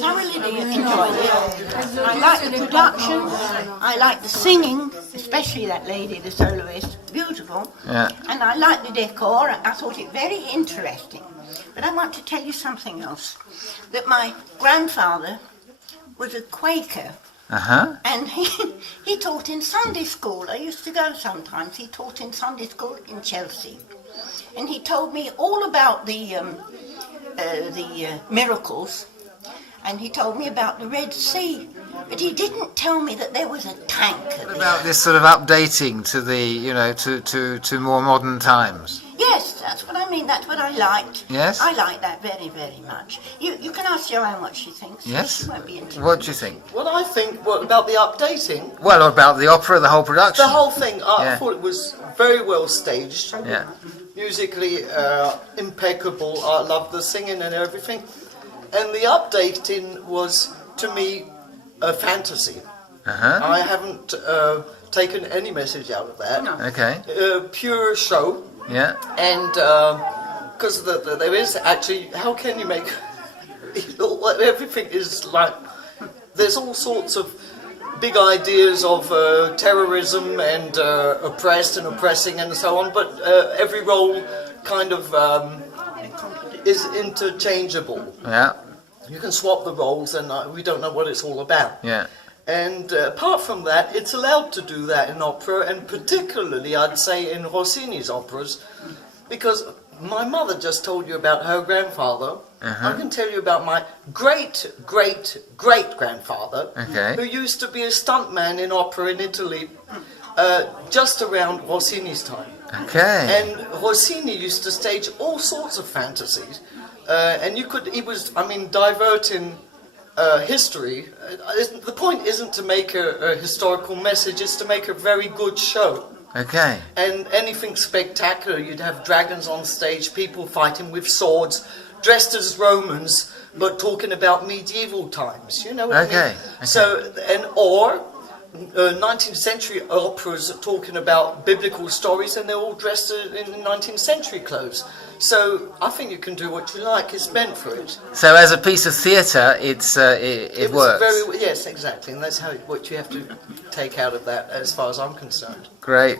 thoroughly enjoyed it. I like the production, I like the singing, especially that lady, the soloist, beautiful. Yeah. And I like the decor, I thought it very interesting. But I want to tell you something else, that my grandfather was a Quaker. Uh-huh. And he taught in Sunday school. I used to go sometimes. He taught in Sunday school in Chelsea. And he told me all about the miracles. And he told me about the Red Sea. But he didn't tell me that there was a tanker there. About this sort of updating to the, you know, to more modern times. Yes, that's what I mean. That's what I liked. Yes? I like that very, very much. You can ask Joanne what she thinks. Yes? She won't be interested. What do you think? What I think about the updating, Well, about the opera, the whole production. the whole thing, I Yeah. thought it was very well staged. Yeah. Musically impeccable. I loved the singing and everything. And the updating was, to me, a fantasy. Uh-huh. I haven't taken any message out of that. No. Okay. Pure show. Yeah. And because there is actually, how can you make everything is like, there's all sorts of big ideas of terrorism and oppressed and oppressing and so on, but every role kind of is interchangeable. Yeah. You can swap the roles and we don't know what it's all about. Yeah. And apart from that, it's allowed to do that in opera, and particularly, I'd say, in Rossini's operas, because my mother just told you about her grandfather. I can tell you about my great-great-great-grandfather, Okay. who used to be a stuntman in opera in Italy, just around Rossini's time. Okay. And Rossini used to stage all sorts of fantasies, and he was, I mean, diverting history. The point isn't to make a historical message, it's to make a very good show. Okay. And anything spectacular, you'd have dragons on stage, people fighting with swords, dressed as Romans, but talking about medieval times, you know what I mean? Okay. So, or 19th century operas talking about biblical stories, and they're all dressed in 19th century clothes. So I think you can do what you like. It's meant for it. So as a piece of theatre, it It was works. yes, exactly, and that's what you have to take out of that, as far as I'm concerned. Great.